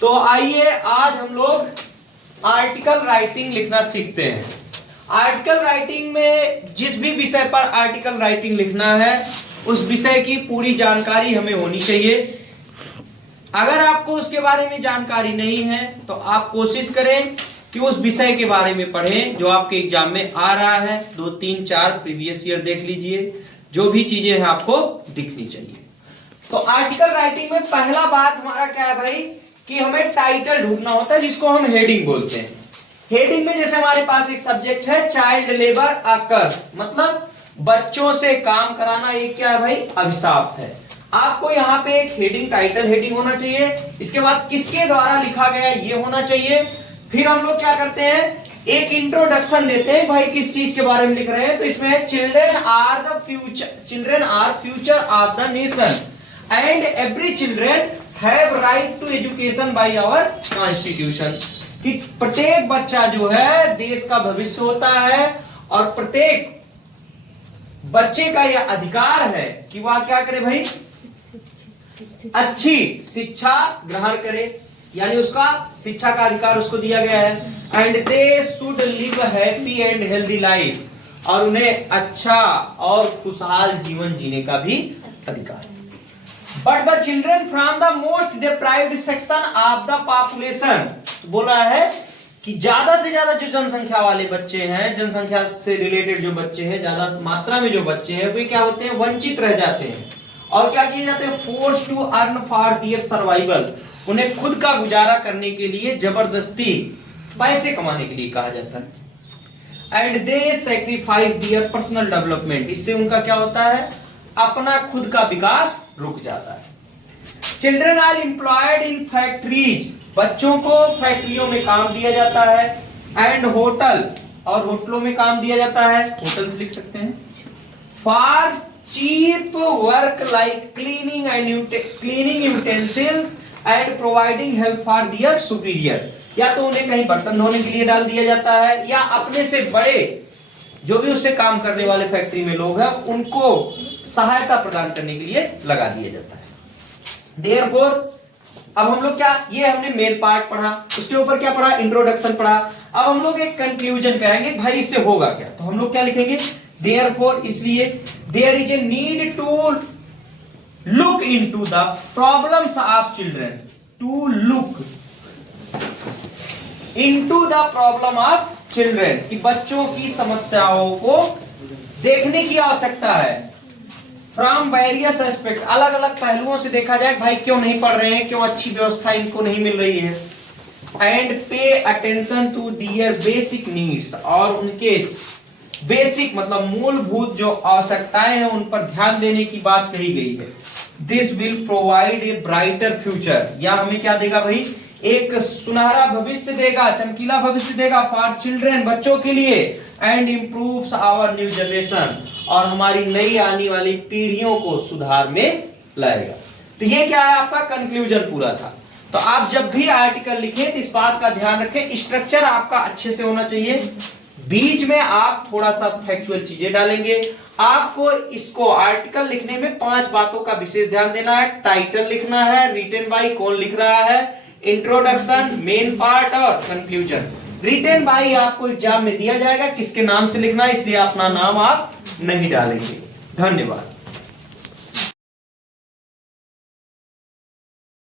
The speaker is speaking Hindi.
तो आइए आज हम लोग आर्टिकल राइटिंग लिखना सीखते हैं। आर्टिकल राइटिंग में जिस भी विषय पर आर्टिकल राइटिंग लिखना है उस विषय की पूरी जानकारी हमें होनी चाहिए। अगर आपको उसके बारे में जानकारी नहीं है तो आप कोशिश करें कि उस विषय के बारे में पढ़ें जो आपके एग्जाम में आ रहा है। 2, 3, 4 प्रीवियस ईयर देख लीजिए, जो भी चीजें हैं आपको दिखनी चाहिए। तो आर्टिकल राइटिंग में पहला बात हमारा क्या है भाई कि हमें टाइटल ढूंढना होता है जिसको हम हेडिंग बोलते हैं। हेडिंग में जैसे हमारे पास एक सब्जेक्ट है चाइल्ड लेबर अकर्स, मतलब बच्चों से काम कराना, ये क्या है भाई, अभिशाप है। आपको यहाँ पे एक हेडिंग, टाइटल हेडिंग होना चाहिए। इसके बाद किसके द्वारा लिखा गया ये होना चाहिए। फिर हम लोग क्या करते हैं, एक इंट्रोडक्शन देते हैं भाई किस चीज के बारे में लिख रहे हैं। तो इसमें children are future of the nation and every children have right to education by our constitution, कि प्रत्येक बच्चा जो है देश का भविष्य होता है और प्रत्येक बच्चे का यह अधिकार है कि वह क्या करे भाई, अच्छी शिक्षा ग्रहण करे, यानी उसका शिक्षा का अधिकार उसको दिया गया है। And they should live happy and healthy life, और उन्हें अच्छा और खुशहाल जीवन जीने का भी अधिकार। But the children from the most deprived section of the population, बोल रहा है कि ज्यादा से ज्यादा जो जनसंख्या वाले बच्चे हैं, जनसंख्या से रिलेटेड जो बच्चे हैं, ज्यादा मात्रा में जो बच्चे हैं वे क्या होते हैं, वंचित रह जाते हैं और क्या किए जाते हैं, force to earn for their survival, उन्हें खुद का गुजारा करने के लिए जबरदस्ती पैसे कमाने के लिए कहा जाता है। And they sacrifice their personal development, इससे उनका क्या होता है, अपना खुद का विकास रुक जाता है। Children are employed in factories, बच्चों को फैक्ट्रियों में काम दिया जाता है। एंड होटल, और होटलों में काम दिया जाता है, होटल्स लिख सकते हैं। For cheap work like cleaning utensils and providing help for their superior, या तो उन्हें कहीं बर्तन धोने के लिए डाल दिया जाता है या अपने से बड़े जो भी उससे काम करने वाले फैक्ट्री में लोग हैं उनको सहायता प्रदान करने के लिए लगा दिया जाता है। देयरफॉर अब हम लोग क्या, ये हमने मेन पार्ट पढ़ा, उसके ऊपर क्या पढ़ा, इंट्रोडक्शन पढ़ा। अब हम लोग एक कंक्लूजन पे आएंगे, भाई इससे होगा क्या। तो हम लोग क्या लिखेंगे, देयरफॉर, इसलिए there is a need to look into the problems of children, to look into the problem of children, कि बच्चों की समस्याओं को देखने की आवश्यकता है। फ्रॉम वेरियस एस्पेक्ट, अलग अलग पहलुओं से देखा जाए, भाई क्यों नहीं पढ़ रहे हैं, क्यों अच्छी व्यवस्था इनको नहीं मिल रही है। And pay attention to their basic needs, और उनके बेसिक मतलब मूलभूत जो आवश्यकताएं हैं उन पर ध्यान देने की बात कही गई है। This will provide a brighter future, या हमें क्या देगा भाई, एक सुनहरा भविष्य देगा, चमकीला भविष्य देगा फॉर चिल्ड्रन, बच्चों के लिए। And improves our new generation, और हमारी नई आने वाली पीढ़ियों को सुधार में लाएगा। तो ये क्या है, आपका कंक्लूजन पूरा था। तो आप जब भी आर्टिकल लिखें तो इस बात का ध्यान रखें, स्ट्रक्चर आपका अच्छे से होना चाहिए, बीच में आप थोड़ा सा फैक्चुअल चीजें डालेंगे। आपको इसको आर्टिकल लिखने में 5 बातों का विशेष ध्यान देना है। टाइटल लिखना है, रिटन बाय कौन लिख रहा है, इंट्रोडक्शन, मेन पार्ट और कंक्लूजन। रिटन बाय आपको एग्जाम में दिया जाएगा, किसके नाम से लिखना है, इसलिए अपना नाम आप नहीं डालेंगे। धन्यवाद।